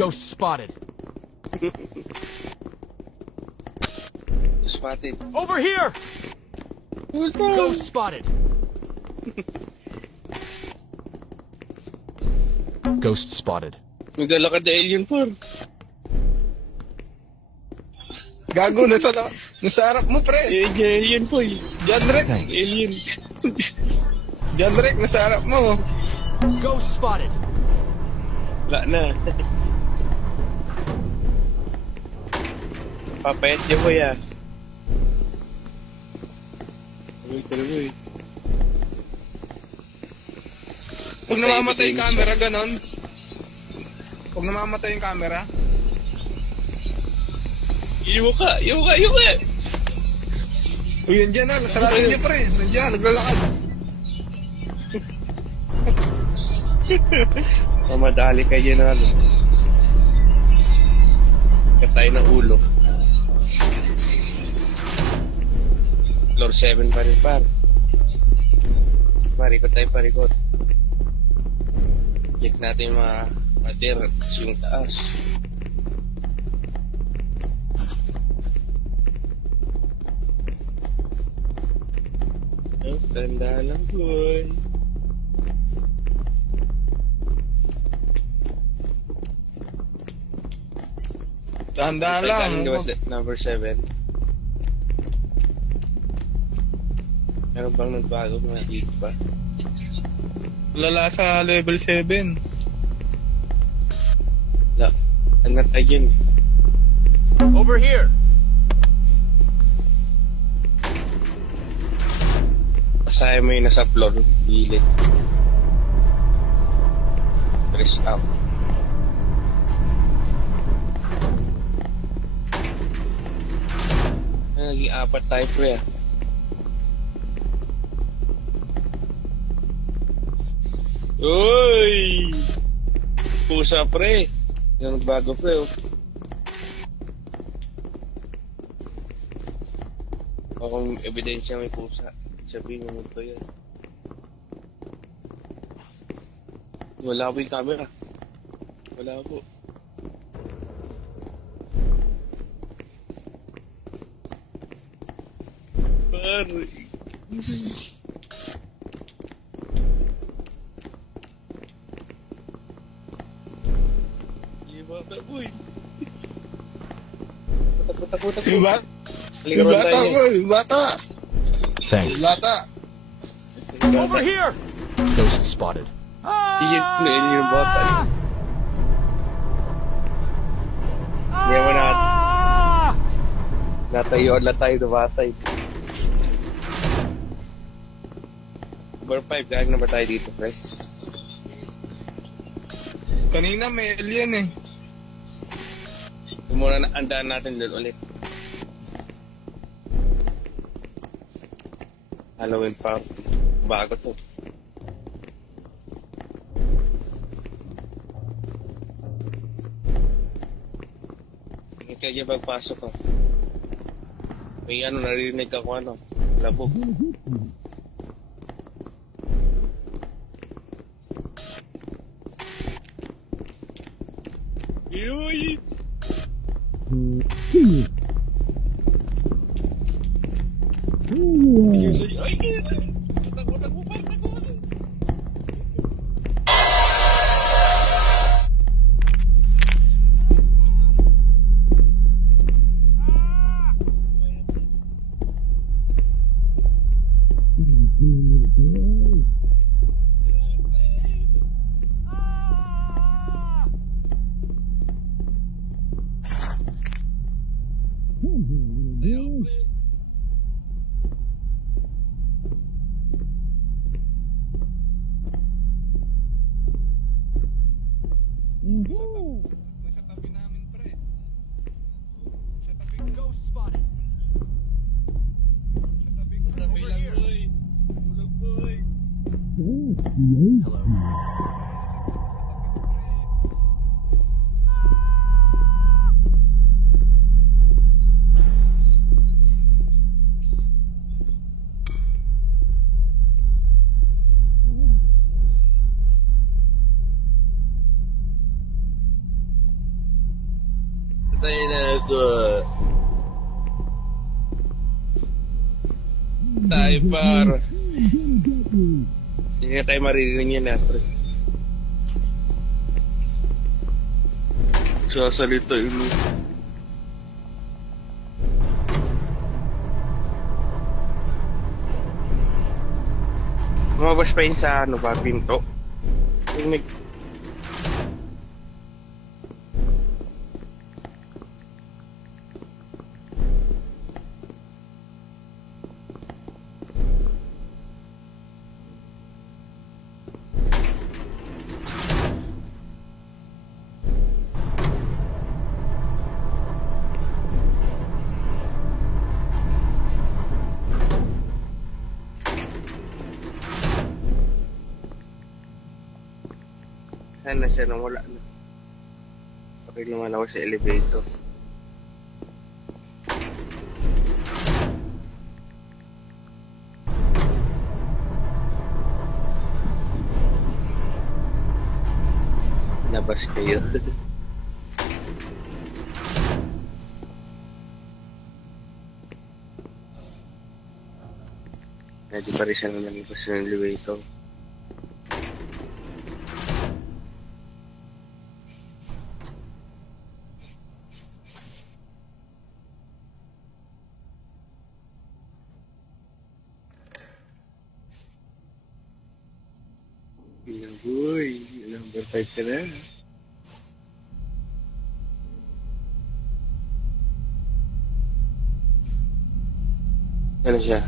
Ghost spotted. Spotted. Over here! Ghost spotted. Ghost spotted. Naglalakad na alien po. Gago, nasa harap mo, pre. Alien po eh. John Rick. Thanks. Alien. John Rick, nasa harap mo. Ghost spotted. Wala na. Papayat niya po ya. Uy, talaga eh. Pag namamatay yung camera, ganon. Pag namamatay yung camera. Iiwa ka! O yun dyan na, nasarado niya, pre. Nandiyan, naglalakad. Mamadali kayo na ano. Katay ng ulo. Floor 7 pa rin par. Marikot tayo parikot. Check natin yung mga pader yung taas. Oh, tanda lang boy. Dahan-dahan lang. Number 7. Meron bang nagbago mga hit pa? Lala sa level 7. La, angat tayo yun. Over here! Kasaya mo yung nasa floor, gilid. Press up. Naging 4 tayo pre ah. Uy! Pusa pre. Yan ang bago pre oh. O kung ebidensya may pusa, sabihin mo ito yan. Wala po yung camera. Wala po. Pare. Bata, uy. Putak. Yung bata. Halika Yung ron bata tayo. ko, yung bata. Thanks. Yung bata. Over here! Ghost spotted. Iyan yung bata. Hindi mo na. Natayuan na tayo, dumatay. Number 5, gagawin na ba tayo dito, pre? Kanina may alien eh. Muna na andaan natin doon ulit. Halloween party. Bago to. Hindi kaya pagpasok ko. May ano, narinig ako ano. Labog. Yuy! Ay, takot mo pa, takot. Nasa tabi namin, pre. Sa tabi ko. Ghost spotted. Sa tabi ko. Tabi lang, boy. Tulog, boy. Hello. Tayo na ako. Tayo par. Hindi na tayo maririnig yan, Astrid. Sasalita yun. Lumabas pa yun sa ano ba, pinto. Yung nag... Sana siya nang wala na. Okay naman ako sa elevator. Labas kayo. Hindi pa rin siya naman labas ng elevator. Uy, number 5 ka na. Ano siya?